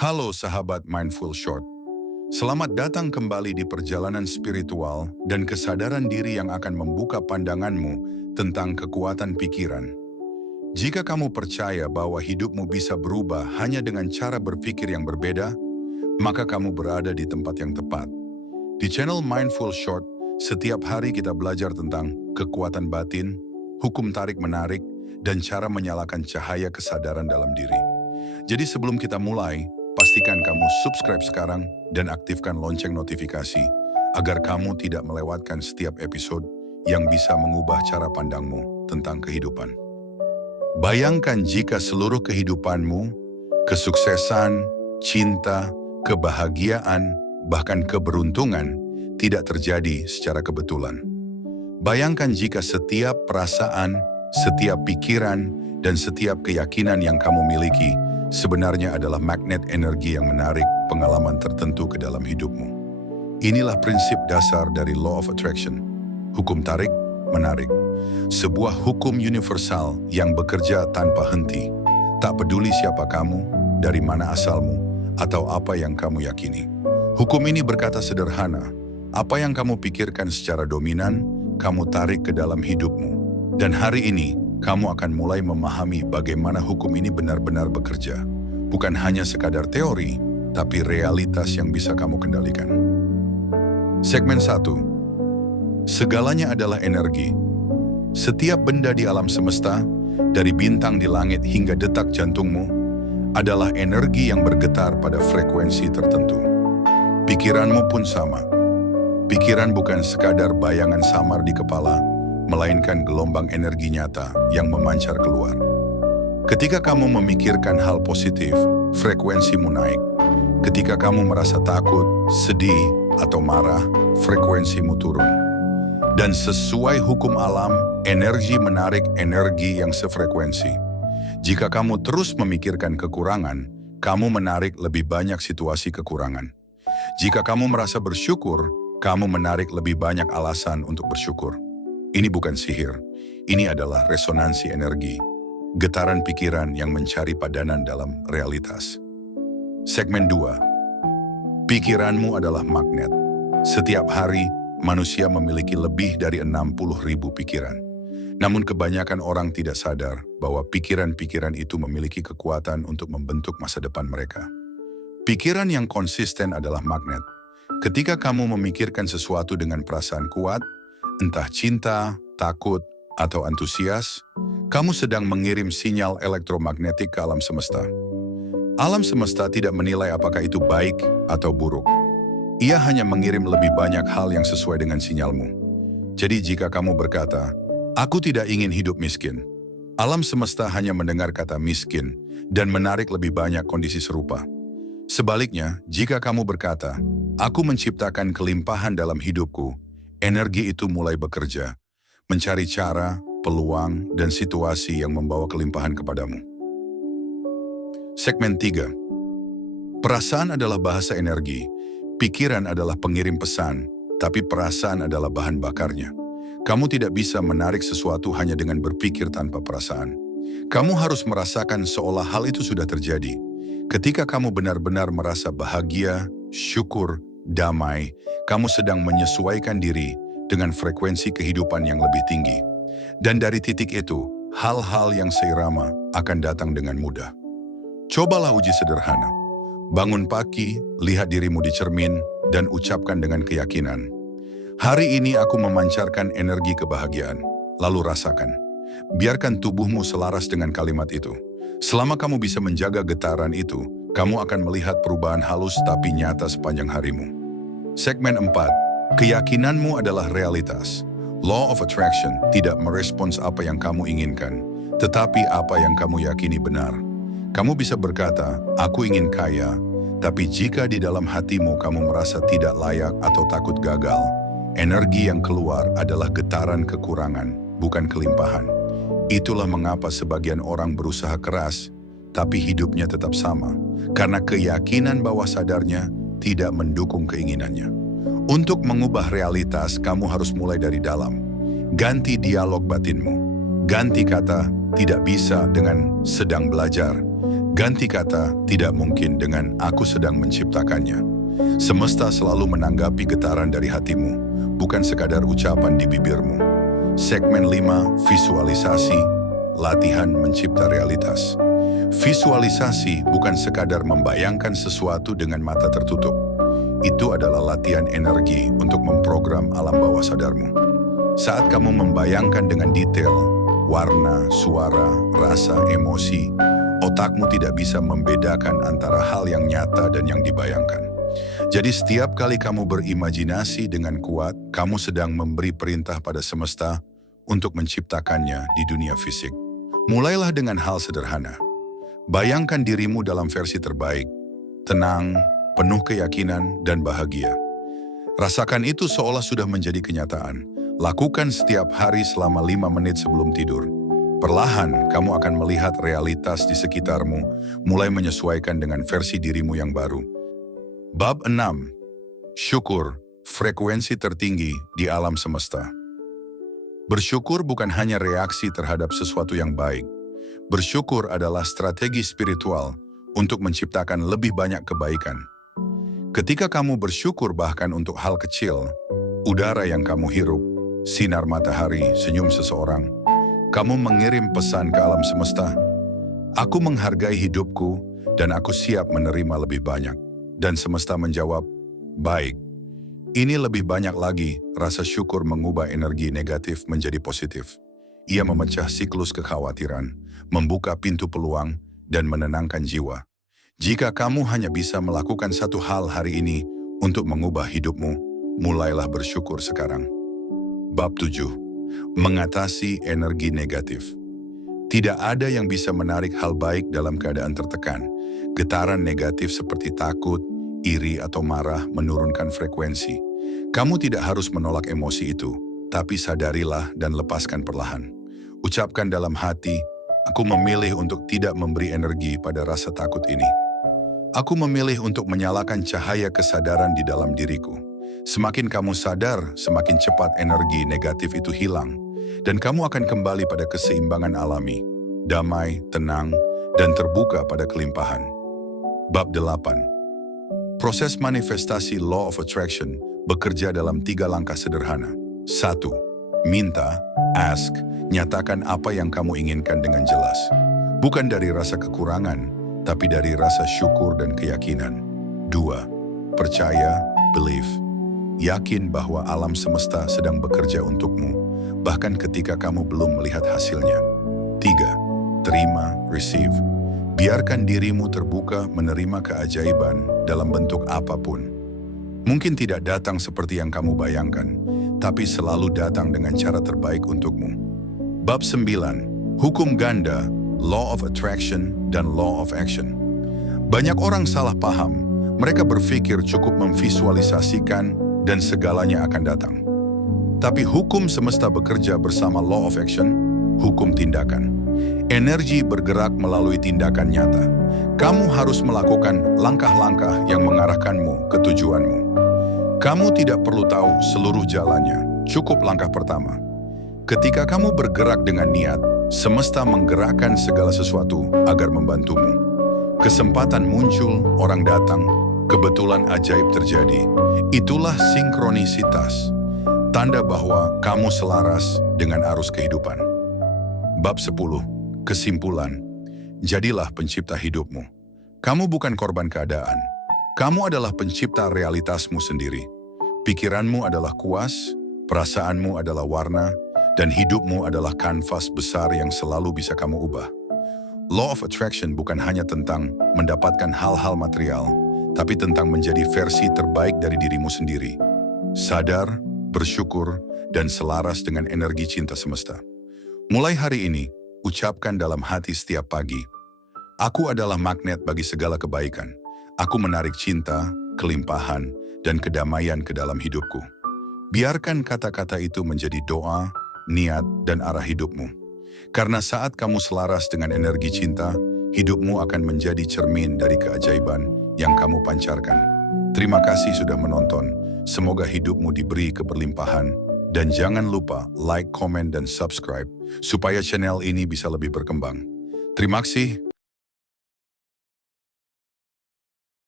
Halo sahabat Mindful Short. Selamat datang kembali di perjalanan spiritual dan kesadaran diri yang akan membuka pandanganmu tentang kekuatan pikiran. Jika kamu percaya bahwa hidupmu bisa berubah hanya dengan cara berpikir yang berbeda, maka kamu berada di tempat yang tepat. Di channel Mindful Short, setiap hari kita belajar tentang kekuatan batin, hukum tarik-menarik, dan cara menyalakan cahaya kesadaran dalam diri. Jadi sebelum kita mulai, pastikan kamu subscribe sekarang dan aktifkan lonceng notifikasi agar kamu tidak melewatkan setiap episode yang bisa mengubah cara pandangmu tentang kehidupan. Bayangkan jika seluruh kehidupanmu, kesuksesan, cinta, kebahagiaan, bahkan keberuntungan tidak terjadi secara kebetulan. Bayangkan jika setiap perasaan, setiap pikiran, dan setiap keyakinan yang kamu miliki sebenarnya adalah magnet energi yang menarik pengalaman tertentu ke dalam hidupmu. Inilah prinsip dasar dari Law of Attraction, hukum tarik-menarik. Sebuah hukum universal yang bekerja tanpa henti, tak peduli siapa kamu, dari mana asalmu, atau apa yang kamu yakini. Hukum ini berkata sederhana, apa yang kamu pikirkan secara dominan, kamu tarik ke dalam hidupmu. Dan hari ini, kamu akan mulai memahami bagaimana hukum ini benar-benar bekerja. Bukan hanya sekadar teori, tapi realitas yang bisa kamu kendalikan. Segmen 1. Segalanya adalah energi. Setiap benda di alam semesta, dari bintang di langit hingga detak jantungmu, adalah energi yang bergetar pada frekuensi tertentu. Pikiranmu pun sama. Pikiran bukan sekadar bayangan samar di kepala, melainkan gelombang energi nyata yang memancar keluar. Ketika kamu memikirkan hal positif, frekuensimu naik. Ketika kamu merasa takut, sedih, atau marah, frekuensimu turun. Dan sesuai hukum alam, energi menarik energi yang sefrekuensi. Jika kamu terus memikirkan kekurangan, kamu menarik lebih banyak situasi kekurangan. Jika kamu merasa bersyukur, kamu menarik lebih banyak alasan untuk bersyukur. Ini bukan sihir, ini adalah resonansi energi, getaran pikiran yang mencari padanan dalam realitas. Segmen 2. Pikiranmu adalah magnet. Setiap hari, manusia memiliki lebih dari 60.000 pikiran. Namun kebanyakan orang tidak sadar bahwa pikiran-pikiran itu memiliki kekuatan untuk membentuk masa depan mereka. Pikiran yang konsisten adalah magnet. Ketika kamu memikirkan sesuatu dengan perasaan kuat, entah cinta, takut, atau antusias, kamu sedang mengirim sinyal elektromagnetik ke alam semesta. Alam semesta tidak menilai apakah itu baik atau buruk. Ia hanya mengirim lebih banyak hal yang sesuai dengan sinyalmu. Jadi jika kamu berkata, "Aku tidak ingin hidup miskin," alam semesta hanya mendengar kata miskin dan menarik lebih banyak kondisi serupa. Sebaliknya, jika kamu berkata, "Aku menciptakan kelimpahan dalam hidupku," energi itu mulai bekerja, mencari cara, peluang, dan situasi yang membawa kelimpahan kepadamu. Segmen 3. Perasaan adalah bahasa energi, pikiran adalah pengirim pesan, tapi perasaan adalah bahan bakarnya. Kamu tidak bisa menarik sesuatu hanya dengan berpikir tanpa perasaan. Kamu harus merasakan seolah hal itu sudah terjadi. Ketika kamu benar-benar merasa bahagia, syukur, damai, kamu sedang menyesuaikan diri dengan frekuensi kehidupan yang lebih tinggi. Dan dari titik itu, hal-hal yang seirama akan datang dengan mudah. Cobalah uji sederhana. Bangun pagi, lihat dirimu di cermin, dan ucapkan dengan keyakinan, "Hari ini aku memancarkan energi kebahagiaan." Lalu rasakan. Biarkan tubuhmu selaras dengan kalimat itu. Selama kamu bisa menjaga getaran itu, kamu akan melihat perubahan halus tapi nyata sepanjang harimu. Segmen 4. Keyakinanmu adalah realitas. Law of Attraction tidak merespons apa yang kamu inginkan, tetapi apa yang kamu yakini benar. Kamu bisa berkata, "Aku ingin kaya," tapi jika di dalam hatimu kamu merasa tidak layak atau takut gagal, energi yang keluar adalah getaran kekurangan, bukan kelimpahan. Itulah mengapa sebagian orang berusaha keras, tapi hidupnya tetap sama, karena keyakinan bawah sadarnya tidak mendukung keinginannya. Untuk mengubah realitas, kamu harus mulai dari dalam. Ganti dialog batinmu. Ganti kata "tidak bisa" dengan "sedang belajar". Ganti kata "tidak mungkin" dengan "aku sedang menciptakannya". Semesta selalu menanggapi getaran dari hatimu, bukan sekadar ucapan di bibirmu. Segmen 5, visualisasi, latihan mencipta realitas. Visualisasi bukan sekadar membayangkan sesuatu dengan mata tertutup. Itu adalah latihan energi untuk memprogram alam bawah sadarmu. Saat kamu membayangkan dengan detail, warna, suara, rasa, emosi, otakmu tidak bisa membedakan antara hal yang nyata dan yang dibayangkan. Jadi setiap kali kamu berimajinasi dengan kuat, kamu sedang memberi perintah pada semesta untuk menciptakannya di dunia fisik. Mulailah dengan hal sederhana. Bayangkan dirimu dalam versi terbaik, tenang, penuh keyakinan, dan bahagia. Rasakan itu seolah sudah menjadi kenyataan. Lakukan setiap hari selama 5 menit sebelum tidur. Perlahan, kamu akan melihat realitas di sekitarmu mulai menyesuaikan dengan versi dirimu yang baru. Bab 6. Syukur, frekuensi tertinggi di alam semesta. Bersyukur bukan hanya reaksi terhadap sesuatu yang baik. Bersyukur adalah strategi spiritual untuk menciptakan lebih banyak kebaikan. Ketika kamu bersyukur bahkan untuk hal kecil, udara yang kamu hirup, sinar matahari, senyum seseorang, kamu mengirim pesan ke alam semesta. Aku menghargai hidupku dan aku siap menerima lebih banyak. Dan semesta menjawab, baik. Ini lebih banyak lagi. Rasa syukur mengubah energi negatif menjadi positif. Ia memecah siklus kekhawatiran, membuka pintu peluang, dan menenangkan jiwa. Jika kamu hanya bisa melakukan satu hal hari ini untuk mengubah hidupmu, mulailah bersyukur sekarang. Bab 7. Mengatasi energi negatif. Tidak ada yang bisa menarik hal baik dalam keadaan tertekan. Getaran negatif seperti takut, iri, atau marah menurunkan frekuensi. Kamu tidak harus menolak emosi itu, tapi sadarilah dan lepaskan perlahan. Ucapkan dalam hati, aku memilih untuk tidak memberi energi pada rasa takut ini. Aku memilih untuk menyalakan cahaya kesadaran di dalam diriku. Semakin kamu sadar, semakin cepat energi negatif itu hilang, dan kamu akan kembali pada keseimbangan alami, damai, tenang, dan terbuka pada kelimpahan. Bab 8. Proses manifestasi Law of Attraction bekerja dalam 3 langkah sederhana. 1. Minta, ask, nyatakan apa yang kamu inginkan dengan jelas. Bukan dari rasa kekurangan, tapi dari rasa syukur dan keyakinan. 2. Percaya, believe. Yakin bahwa alam semesta sedang bekerja untukmu, bahkan ketika kamu belum melihat hasilnya. 3. Terima, receive. Biarkan dirimu terbuka menerima keajaiban dalam bentuk apapun. Mungkin tidak datang seperti yang kamu bayangkan, tapi selalu datang dengan cara terbaik untukmu. Bab 9. Hukum ganda, Law of Attraction, dan Law of Action. Banyak orang salah paham. Mereka berpikir cukup memvisualisasikan dan segalanya akan datang. Tapi hukum semesta bekerja bersama Law of Action, hukum tindakan. Energi bergerak melalui tindakan nyata. Kamu harus melakukan langkah-langkah yang mengarahkanmu ke tujuanmu. Kamu tidak perlu tahu seluruh jalannya, cukup langkah pertama. Ketika kamu bergerak dengan niat, semesta menggerakkan segala sesuatu agar membantumu. Kesempatan muncul, orang datang, kebetulan ajaib terjadi. Itulah sinkronisitas, tanda bahwa kamu selaras dengan arus kehidupan. Bab 10. Kesimpulan. Jadilah pencipta hidupmu. Kamu bukan korban keadaan. Kamu adalah pencipta realitasmu sendiri. Pikiranmu adalah kuas, perasaanmu adalah warna, dan hidupmu adalah kanvas besar yang selalu bisa kamu ubah. Law of Attraction bukan hanya tentang mendapatkan hal-hal material, tapi tentang menjadi versi terbaik dari dirimu sendiri. Sadar, bersyukur, dan selaras dengan energi cinta semesta. Mulai hari ini, ucapkan dalam hati setiap pagi, aku adalah magnet bagi segala kebaikan. Aku menarik cinta, kelimpahan, dan kedamaian ke dalam hidupku. Biarkan kata-kata itu menjadi doa, niat, dan arah hidupmu. Karena saat kamu selaras dengan energi cinta, hidupmu akan menjadi cermin dari keajaiban yang kamu pancarkan. Terima kasih sudah menonton. Semoga hidupmu diberi keberlimpahan. Dan jangan lupa like, komen, dan subscribe supaya channel ini bisa lebih berkembang. Terima kasih.